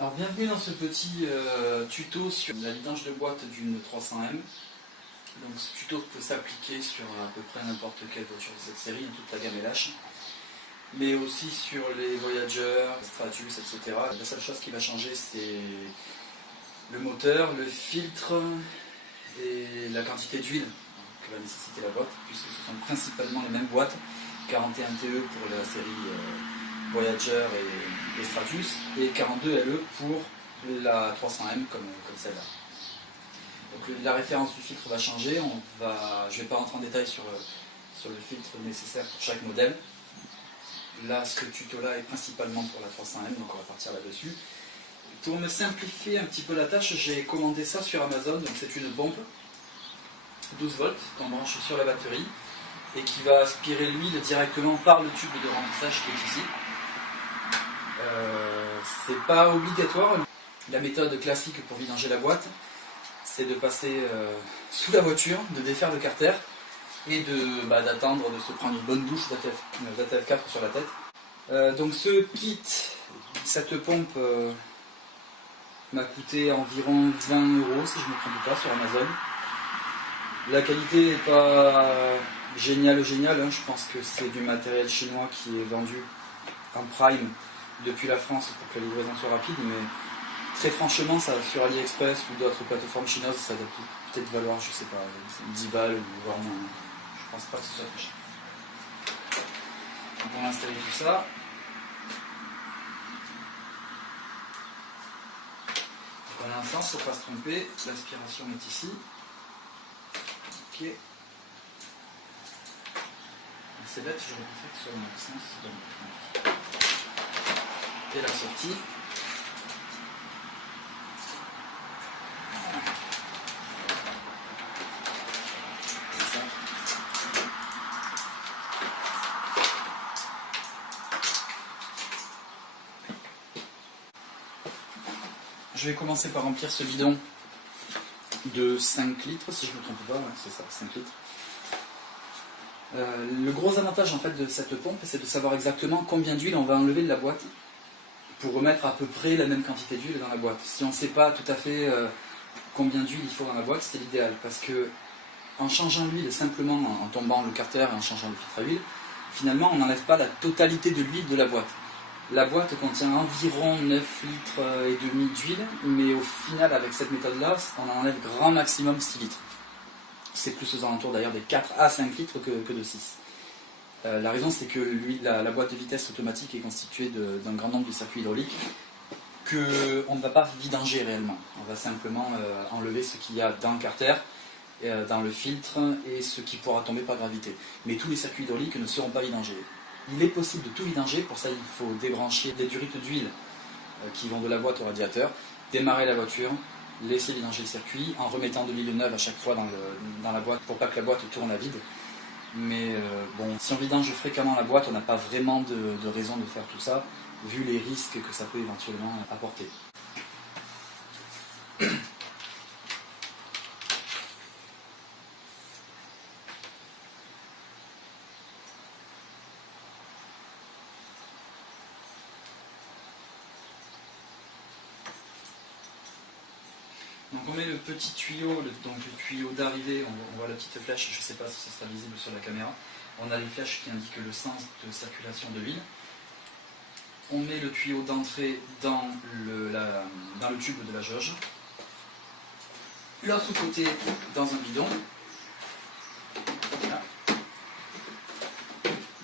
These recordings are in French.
Alors bienvenue dans ce petit tuto sur la vidange de boîte d'une 300M. Donc ce tuto peut s'appliquer sur à peu près n'importe quelle voiture de cette série, toute la gamme LH, mais aussi sur les Voyager, Stratus, etc. La seule chose qui va changer, c'est le moteur, le filtre et la quantité d'huile que va nécessiter la boîte, puisque ce sont principalement les mêmes boîtes, 41 TE pour la série Voyager et Stratus, et 42 LE pour la 300M comme celle-là. Donc la référence du filtre va changer, je ne vais pas rentrer en détail sur le filtre nécessaire pour chaque modèle. Là, ce tuto-là est principalement pour la 300M, donc on va partir là-dessus. Pour me simplifier un petit peu la tâche, j'ai commandé ça sur Amazon, donc c'est une pompe 12 volts qu'on branche sur la batterie et qui va aspirer l'huile directement par le tube de remplissage qui est ici. C'est pas obligatoire. La méthode classique pour vidanger la boîte, c'est de passer sous la voiture, de défaire le carter et d'attendre de se prendre une bonne douche d'ATF4 sur la tête. Donc ce kit, cette pompe m'a coûté environ 20 € si je ne me trompe pas sur Amazon. La qualité n'est pas géniale, hein. Je pense que c'est du matériel chinois qui est vendu en prime depuis la France pour que la livraison soit rapide, mais très franchement, ça, sur AliExpress ou d'autres plateformes chinoises, ça doit peut-être valoir, je sais pas, 10 balles ou voire moins. Je pense pas que ce soit très cher. Donc on va installer tout ça. Donc on a un sens pour ne pas se tromper, l'aspiration est ici. Ok. C'est bête, j'aurais préféré que ce soit dans le sens. Et la sortie. Ça. Je vais commencer par remplir ce bidon de 5 litres, si je ne me trompe pas, ouais, c'est ça, 5 litres. Le gros avantage en fait de cette pompe, c'est de savoir exactement combien d'huile on va enlever de la boîte pour remettre à peu près la même quantité d'huile dans la boîte. Si on ne sait pas tout à fait combien d'huile il faut dans la boîte, c'est l'idéal, parce que en changeant l'huile simplement en tombant le carter et en changeant le filtre à huile, finalement on n'enlève pas la totalité de l'huile de la boîte. La boîte contient environ 9 litres et demi d'huile, mais au final avec cette méthode-là, on en enlève grand maximum 6 litres. C'est plus aux alentours d'ailleurs des 4 à 5 litres que de 6. La raison c'est que la boîte de vitesse automatique est constituée d'un grand nombre de circuits hydrauliques qu'on ne va pas vidanger réellement. On va simplement enlever ce qu'il y a dans le carter, dans le filtre et ce qui pourra tomber par gravité. Mais tous les circuits hydrauliques ne seront pas vidangés. Il est possible de tout vidanger, pour ça il faut débrancher des durites d'huile qui vont de la boîte au radiateur, démarrer la voiture, laisser vidanger le circuit en remettant de l'huile neuve à chaque fois dans la boîte pour pas que la boîte tourne à vide. Mais bon, si on vidange fréquemment la boîte, on n'a pas vraiment de raison de faire tout ça, vu les risques que ça peut éventuellement apporter. Donc on met le petit tuyau, donc le tuyau d'arrivée, on voit la petite flèche, je ne sais pas si ça sera visible sur la caméra. On a les flèches qui indiquent le sens de circulation de l'huile. On met le tuyau d'entrée dans le tube de la jauge. L'autre côté dans un bidon. Voilà.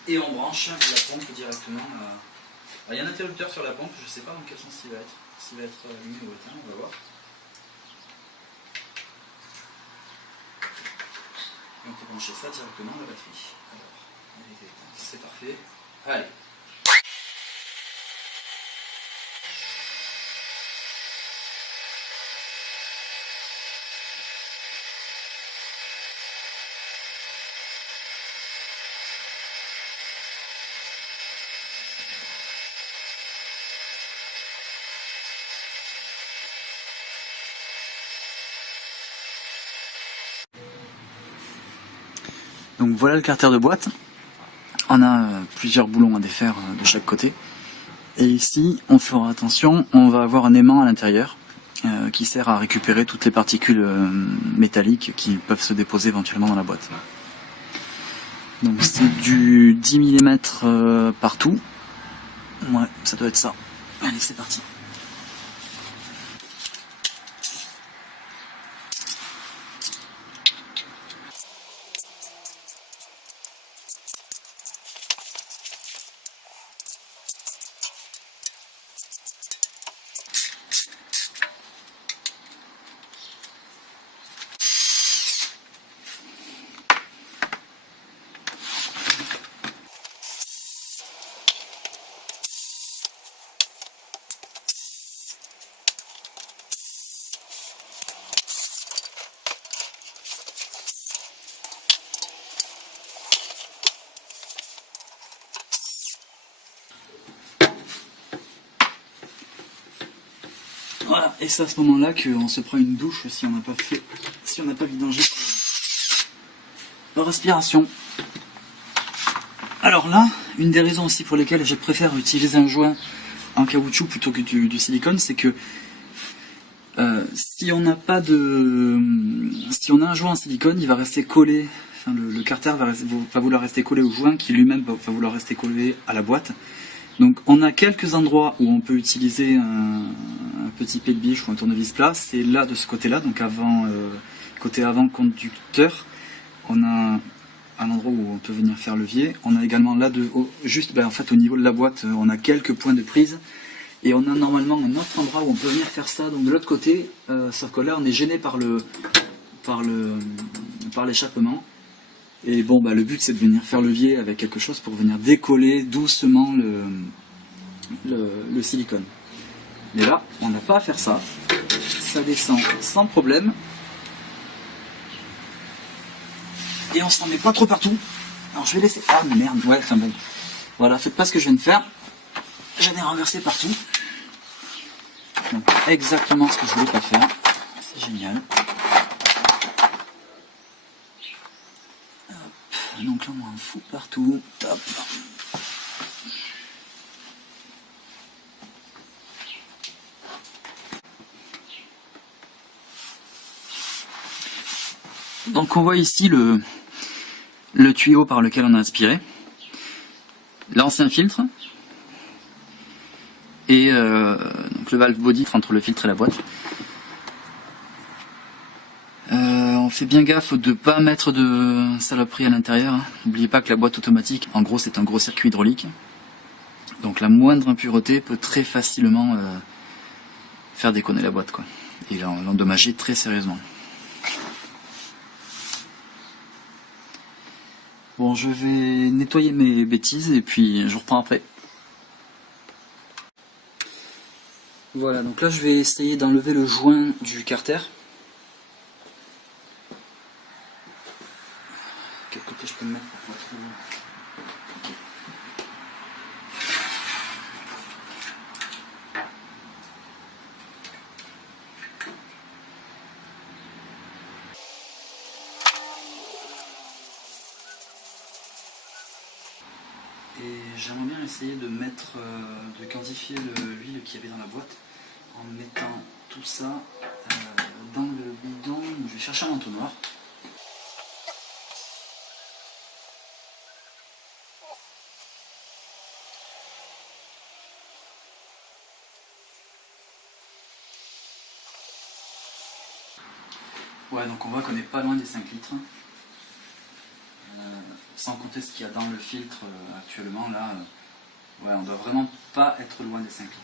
Et on branche la pompe directement. Il y a un interrupteur sur la pompe, je ne sais pas dans quel sens il va être. S'il va être allumé ou éteint, on va voir. Et on peut brancher ça directement à la batterie. Alors, elle est éteinte, c'est parfait. Allez. Donc voilà le carter de boîte. On a plusieurs boulons à défaire de chaque côté. Et ici, on fera attention, on va avoir un aimant à l'intérieur qui sert à récupérer toutes les particules métalliques qui peuvent se déposer éventuellement dans la boîte. Donc c'est du 10 mm partout. Ouais, ça doit être ça. Allez, c'est parti. Voilà, et c'est à ce moment-là qu'on se prend une douche si on n'a pas fait, si on n'a pas vidangé la respiration. Alors là, une des raisons aussi pour lesquelles je préfère utiliser un joint en caoutchouc plutôt que du silicone, c'est que si on n'a pas de, si on a un joint en silicone, il va rester collé, enfin le carter va vouloir rester collé au joint qui lui-même va vouloir rester collé à la boîte. Donc on a quelques endroits où on peut utiliser un petit pet de biche ou un tournevis plat, c'est là de ce côté-là, donc avant, côté avant conducteur, on a un endroit où on peut venir faire levier. On a également là, juste en fait au niveau de la boîte, on a quelques points de prise, et on a normalement un autre endroit où on peut venir faire ça, donc de l'autre côté, sauf que là on est gêné par l'échappement. Et bon, le but c'est de venir faire levier avec quelque chose pour venir décoller doucement le silicone. Mais là, on n'a pas à faire ça. Ça descend sans problème. Et on s'en met pas trop partout. Alors je vais laisser... Ah merde, ouais, enfin bon. Voilà, faites pas ce que je viens de faire. J'en ai renversé partout. Donc exactement ce que je voulais pas faire. C'est génial. Donc là on en fout partout, top. Donc on voit ici le tuyau par lequel on a aspiré, l'ancien filtre, et donc le valve body entre le filtre et la boîte. On fait bien gaffe de ne pas mettre de saloperie à l'intérieur. N'oubliez pas que la boîte automatique, en gros, c'est un gros circuit hydraulique. Donc la moindre impureté peut très facilement faire déconner la boîte, quoi, et l'endommager très sérieusement. Bon, je vais nettoyer mes bêtises et puis je vous reprends après. Voilà, donc là je vais essayer d'enlever le joint du carter. Quel côté je peux me mettre pour pas trop... Et j'aimerais bien essayer de quantifier l'huile qu'il y avait dans la boîte en mettant tout ça dans le bidon. Je vais chercher un entonnoir. Ouais, donc on voit qu'on n'est pas loin des 5 litres. Sans compter ce qu'il y a dans le filtre actuellement, là, ouais, on doit vraiment pas être loin des 5 litres.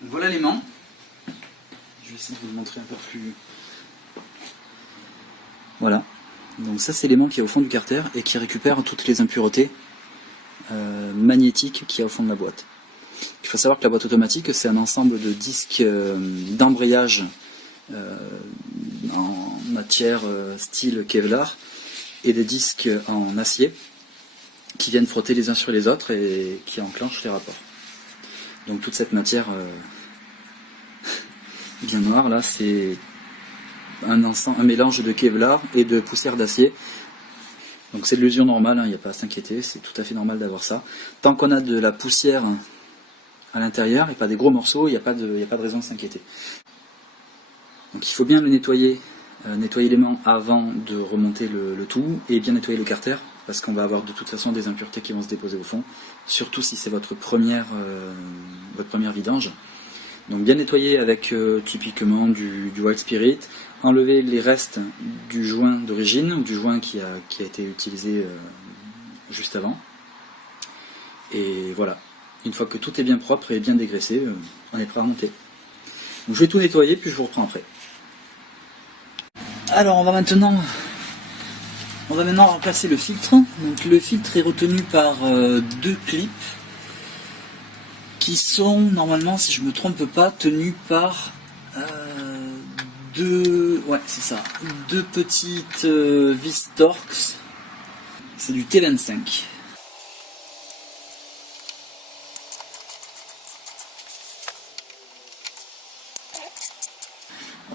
Donc voilà l'aimant. Je vais essayer de vous le montrer un peu plus... Voilà. Donc ça c'est l'aimant qui est au fond du carter et qui récupère toutes les impuretés magnétiques qu'il y a au fond de la boîte. Il faut savoir que la boîte automatique c'est un ensemble de disques d'embrayage en matière style Kevlar et des disques en acier qui viennent frotter les uns sur les autres et qui enclenchent les rapports. Donc toute cette matière bien noir, là c'est un mélange de Kevlar et de poussière d'acier. Donc c'est de l'usure normale, il n'y a pas à s'inquiéter, c'est tout à fait normal d'avoir ça. Tant qu'on a de la poussière à l'intérieur et pas des gros morceaux, il n'y a pas de raison de s'inquiéter. Donc il faut bien le nettoyer, nettoyer l'aimant avant de remonter le tout, et bien nettoyer le carter, parce qu'on va avoir de toute façon des impuretés qui vont se déposer au fond, surtout si c'est votre première vidange. Donc bien nettoyer avec typiquement du Wild Spirit, enlever les restes du joint d'origine, ou du joint qui a été utilisé juste avant. Et voilà, une fois que tout est bien propre et bien dégraissé, on est prêt à monter. Donc je vais tout nettoyer, puis je vous reprends après. Alors on va maintenant remplacer le filtre. Donc le filtre est retenu par deux clips qui sont normalement, si je ne me trompe pas, tenus par deux petites vis Torx. C'est du T25.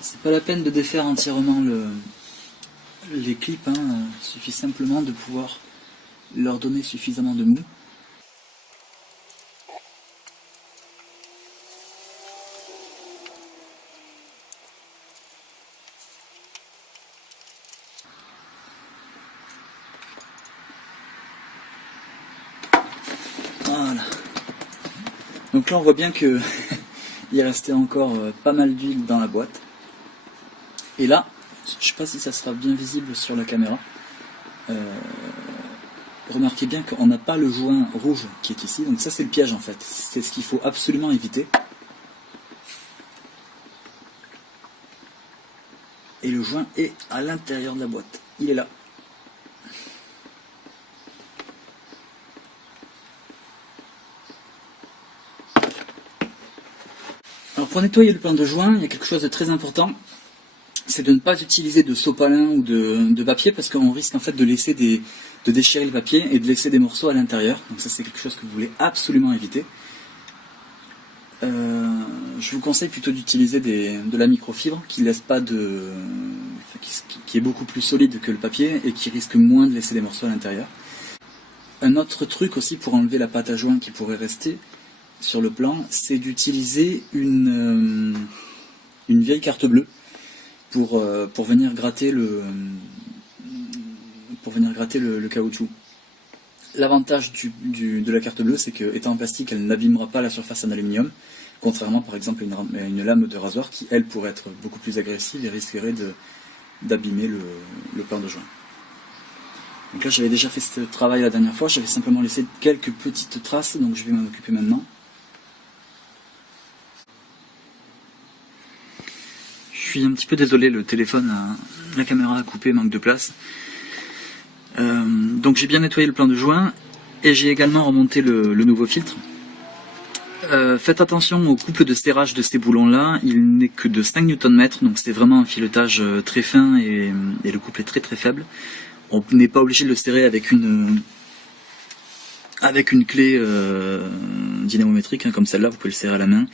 C'est pas la peine de défaire entièrement les clips, suffit simplement de pouvoir leur donner suffisamment de mou. Voilà. Donc là on voit bien que il restait encore pas mal d'huile dans la boîte. Et là, je ne sais pas si ça sera bien visible sur la caméra, remarquez bien qu'on n'a pas le joint rouge qui est ici, donc ça c'est le piège en fait, c'est ce qu'il faut absolument éviter. Et le joint est à l'intérieur de la boîte, il est là. Alors pour nettoyer le plan de joint, il y a quelque chose de très important. C'est de ne pas utiliser de sopalin ou de papier, parce qu'on risque en fait de déchirer le papier et de laisser des morceaux à l'intérieur. Donc ça c'est quelque chose que vous voulez absolument éviter. Je vous conseille plutôt d'utiliser de la microfibre qui est beaucoup plus solide que le papier et qui risque moins de laisser des morceaux à l'intérieur. Un autre truc aussi pour enlever la pâte à joint qui pourrait rester sur le plan, c'est d'utiliser une vieille carte bleue pour venir gratter le caoutchouc. L'avantage de la carte bleue, c'est qu'étant en plastique, elle n'abîmera pas la surface en aluminium, contrairement par exemple à une lame de rasoir qui, elle, pourrait être beaucoup plus agressive et risquerait d'abîmer le plan de joint. Donc là, j'avais déjà fait ce travail la dernière fois, j'avais simplement laissé quelques petites traces, donc je vais m'en occuper maintenant. Je suis un petit peu désolé, le téléphone, la caméra a coupé, manque de place. Donc j'ai bien nettoyé le plan de joint et j'ai également remonté le nouveau filtre. Faites attention au couple de serrage de ces boulons là, il n'est que de 5 Nm, donc c'est vraiment un filetage très fin et le couple est très très faible. On n'est pas obligé de le serrer avec une clé dynamométrique comme celle-là, vous pouvez le serrer à la main.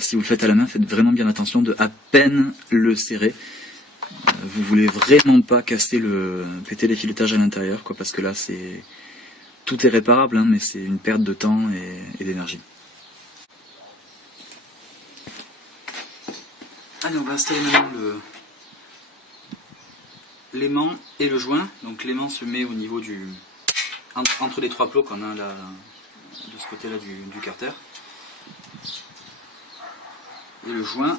Si vous le faites à la main, faites vraiment bien attention de à peine le serrer. Vous voulez vraiment pas péter les filetages à l'intérieur, parce que là tout est réparable, mais c'est une perte de temps et d'énergie. Allez, on va installer maintenant l'aimant et le joint. Donc l'aimant se met au niveau entre les trois plots qu'on a là, de ce côté-là du carter. Et le joint,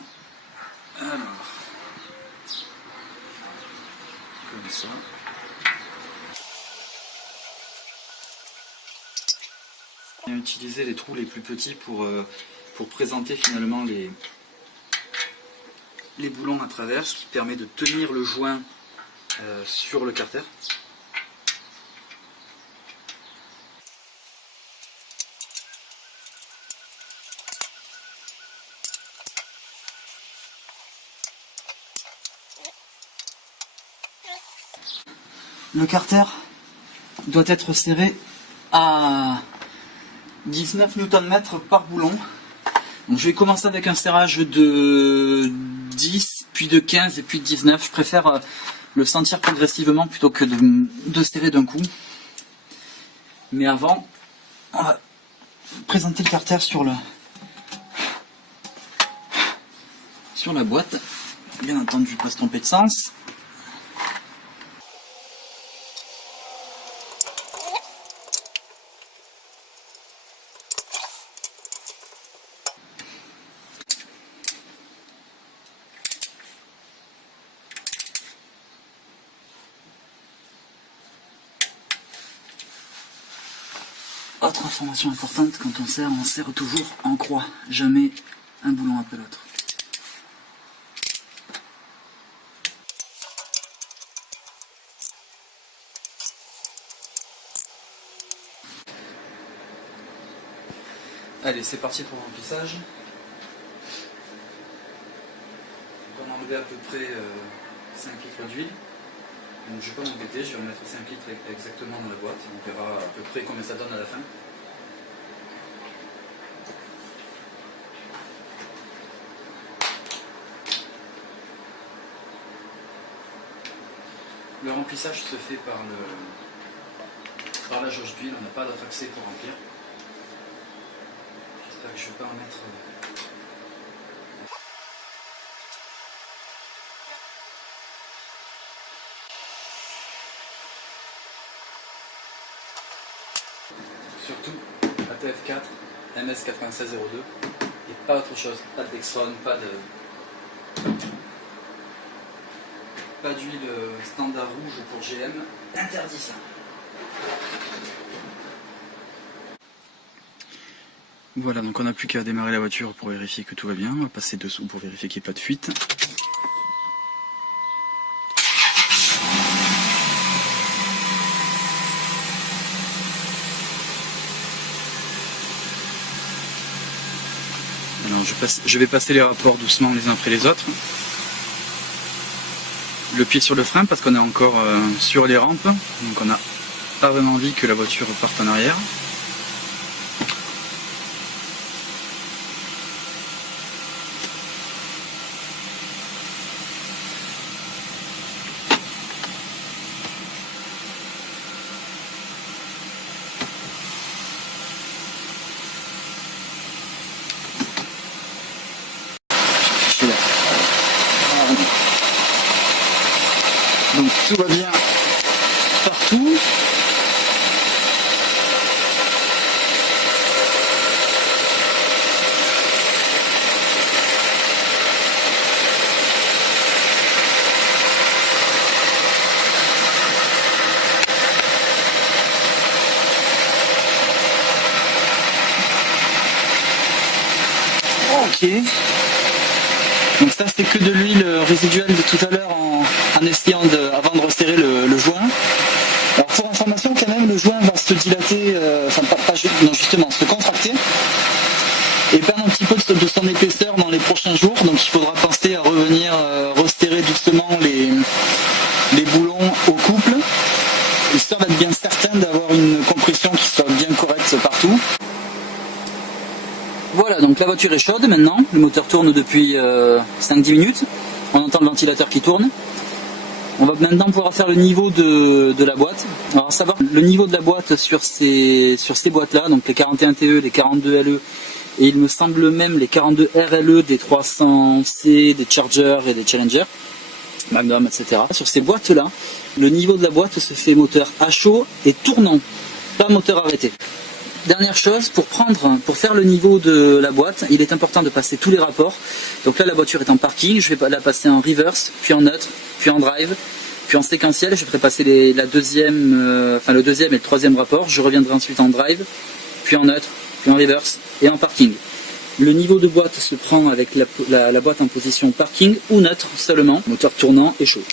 alors, comme ça. On va utiliser les trous les plus petits pour présenter finalement les boulons à travers, ce qui permet de tenir le joint sur le carter. Le carter doit être serré à 19 Nm par boulon. Donc je vais commencer avec un serrage de 10, puis de 15 et puis de 19. Je préfère le sentir progressivement plutôt que de serrer d'un coup. Mais avant, on va présenter le carter sur la boîte. Bien entendu, pas se tromper de sens. Autre information importante, quand on serre toujours en croix, jamais un boulon après l'autre. Allez, c'est parti pour le remplissage. On a enlevé à peu près 5 litres d'huile. Donc je ne vais pas m'embêter, je vais en mettre 5 litres exactement dans la boîte. On verra à peu près combien ça donne à la fin. Le remplissage se fait par la jauge d'huile, on n'a pas d'autre accès pour remplir. J'espère que je ne vais pas en mettre... Surtout ATF4, MS9602 et pas autre chose, pas de Dexron, pas d'huile standard rouge pour GM, interdit ça. Voilà, donc on n'a plus qu'à démarrer la voiture pour vérifier que tout va bien, on va passer dessous pour vérifier qu'il n'y ait pas de fuite. Alors je vais passer les rapports doucement les uns après les autres. Le pied sur le frein parce qu'on est encore sur les rampes, donc on n'a pas vraiment envie que la voiture parte en arrière. Donc tout va bien partout. Ok. Donc ça c'est que de l'huile résiduelle de tout à l'heure en essayant avant de resserrer le joint. Alors pour information quand même, le joint va se dilater, non justement se contracter et perdre un petit peu de son épaisseur dans les prochains jours. Donc il faudra penser à revenir resserrer doucement les boulons au couple, histoire d'être bien certain d'avoir une compression qui soit bien correcte partout. Voilà, donc la voiture est chaude maintenant, le moteur tourne depuis 5-10 minutes, on entend le ventilateur qui tourne. On va maintenant pouvoir faire le niveau de la boîte. Alors à savoir, le niveau de la boîte sur ces boîtes-là, donc les 41TE, les 42LE, et il me semble même les 42 RLE des 300C, des Charger et des Challenger, Magnum, etc. Sur ces boîtes-là, le niveau de la boîte se fait moteur à chaud et tournant, pas moteur arrêté. Dernière chose, pour faire le niveau de la boîte, il est important de passer tous les rapports. Donc là, la voiture est en parking, je vais la passer en reverse, puis en neutre, puis en drive, puis en séquentiel. Je ferai passer le deuxième et le troisième rapport. Je reviendrai ensuite en drive, puis en neutre, puis en reverse et en parking. Le niveau de boîte se prend avec la boîte en position parking ou neutre seulement, moteur tournant et chaud.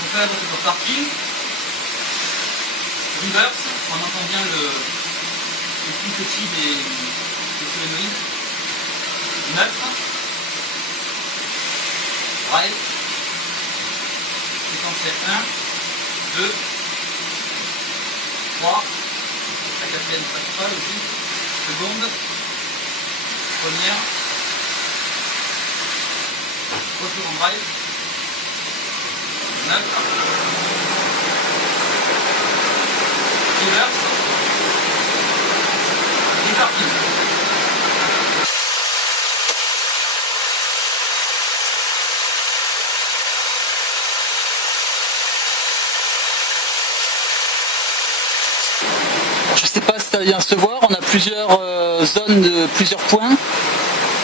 On fait la boîte en parking. Reverse, on entend bien le plus petit des solénoïdes. Neutre. Drive. Séquentiel 1, 2, 3. La quatrième principale aussi. seconde, première, retour en drive, 9, reverse, et parti. Je sais pas si ça vient se voir, on a plusieurs zones de plusieurs points.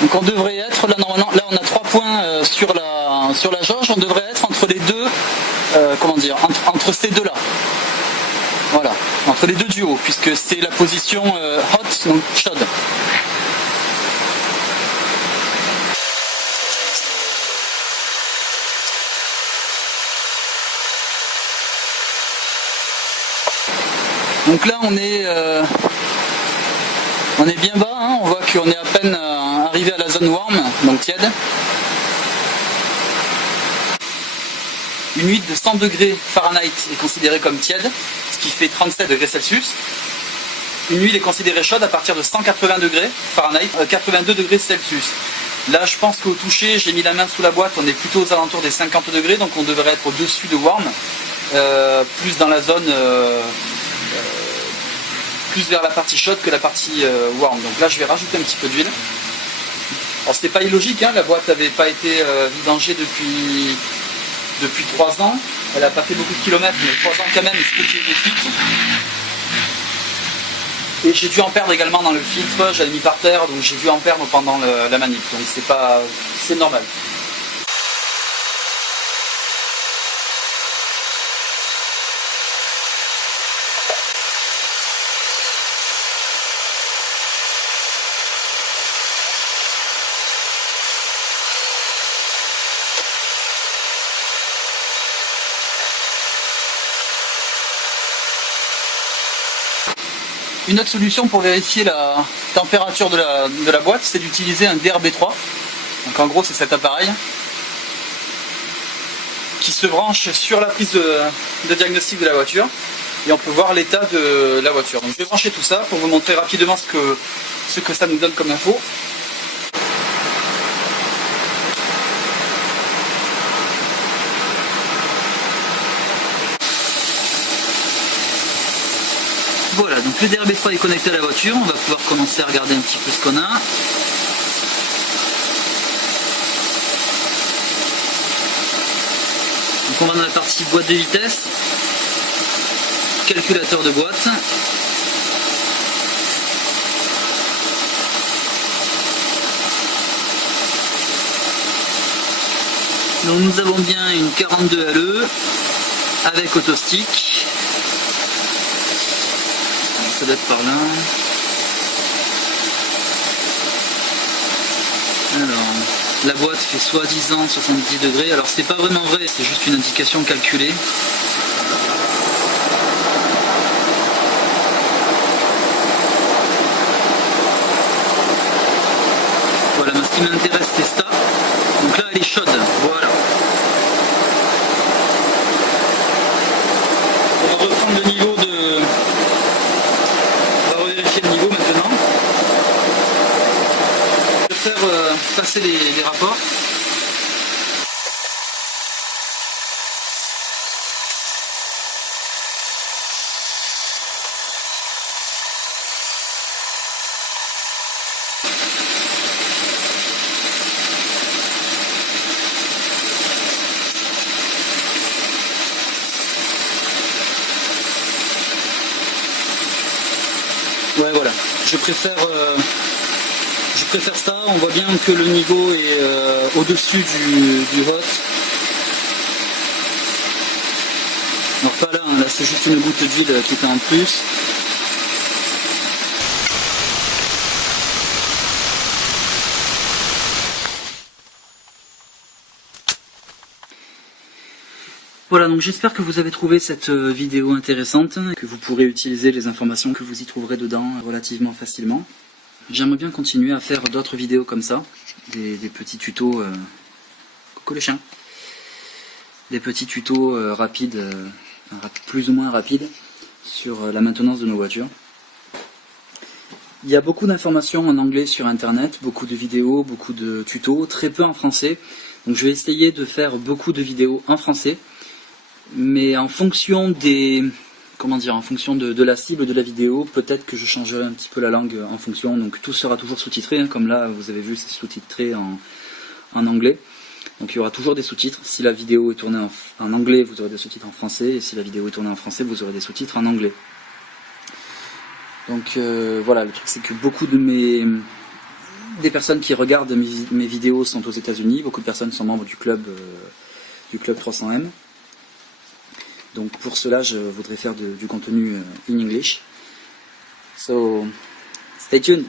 Donc on devrait être, là normalement, là on a 3 points sur la jauge, on devrait être entre les deux, comment dire, entre ces deux là. Voilà, entre les deux du haut, puisque c'est la position hot, donc chaude. Donc là on est bien bas, hein, on voit qu'on est à peine arrivé à la zone warm, donc tiède. Une huile de 100 degrés Fahrenheit est considérée comme tiède, ce qui fait 37 degrés Celsius. Une huile est considérée chaude à partir de 180 degrés Fahrenheit, 82 degrés Celsius. Là je pense qu'au toucher, j'ai mis la main sous la boîte, on est plutôt aux alentours des 50 degrés, donc on devrait être au-dessus de warm, plus dans la zone... plus vers la partie chaude que la partie warm. Donc là je vais rajouter un petit peu d'huile. Alors c'est pas illogique, hein, la boîte n'avait pas été vidangée depuis 3 ans. Elle n'a pas fait beaucoup de kilomètres, mais 3 ans quand même, il se peut qu'il y ait des fuites. Et j'ai dû en perdre également dans le filtre, j'avais mis par terre, donc j'ai dû en perdre pendant la manip. Donc c'est normal. Une autre solution pour vérifier la température de la boîte, c'est d'utiliser un DRB3. Donc en gros c'est cet appareil qui se branche sur la prise de diagnostic de la voiture et on peut voir l'état de la voiture. Donc je vais brancher tout ça pour vous montrer rapidement ce que ça nous donne comme info. Voilà, donc le DRB3 est connecté à la voiture, on va pouvoir commencer à regarder un petit peu ce qu'on a. Donc on va dans la partie boîte de vitesse, calculateur de boîte. Donc nous avons bien une 42 LE avec autostick. Ça doit être par là. Alors, la boîte fait soi-disant 70 degrés. Alors c'est pas vraiment vrai, c'est juste une indication calculée. Voilà, moi, ce qui m'intéresse c'est ça. Donc là elle est chaude, voilà. On va reprendre le niveau de... le niveau maintenant. Je vais faire passer les rapports. Ouais, voilà, je préfère ça, on voit bien que le niveau est au-dessus du hot. Alors pas là, hein, là c'est juste une goutte d'huile qui était en plus. Voilà, donc j'espère que vous avez trouvé cette vidéo intéressante, que vous pourrez utiliser les informations que vous y trouverez dedans relativement facilement. J'aimerais bien continuer à faire d'autres vidéos comme ça, des petits tutos, coucou les chiens, des petits tutos rapides, plus ou moins rapides, sur la maintenance de nos voitures. Il y a beaucoup d'informations en anglais sur internet, beaucoup de vidéos, beaucoup de tutos, très peu en français. Donc je vais essayer de faire beaucoup de vidéos en français, mais en fonction des... Comment dire, en fonction de la cible de la vidéo, peut-être que je changerai un petit peu la langue en fonction, donc tout sera toujours sous-titré, hein, comme là vous avez vu c'est sous-titré en anglais. Donc il y aura toujours des sous-titres. Si la vidéo est tournée en anglais, vous aurez des sous-titres en français, et si la vidéo est tournée en français, vous aurez des sous-titres en anglais. Donc voilà, le truc c'est que beaucoup des personnes qui regardent mes vidéos sont aux États-Unis, beaucoup de personnes sont membres du club 300M. Donc pour cela, je voudrais faire du contenu in English. So, stay tuned!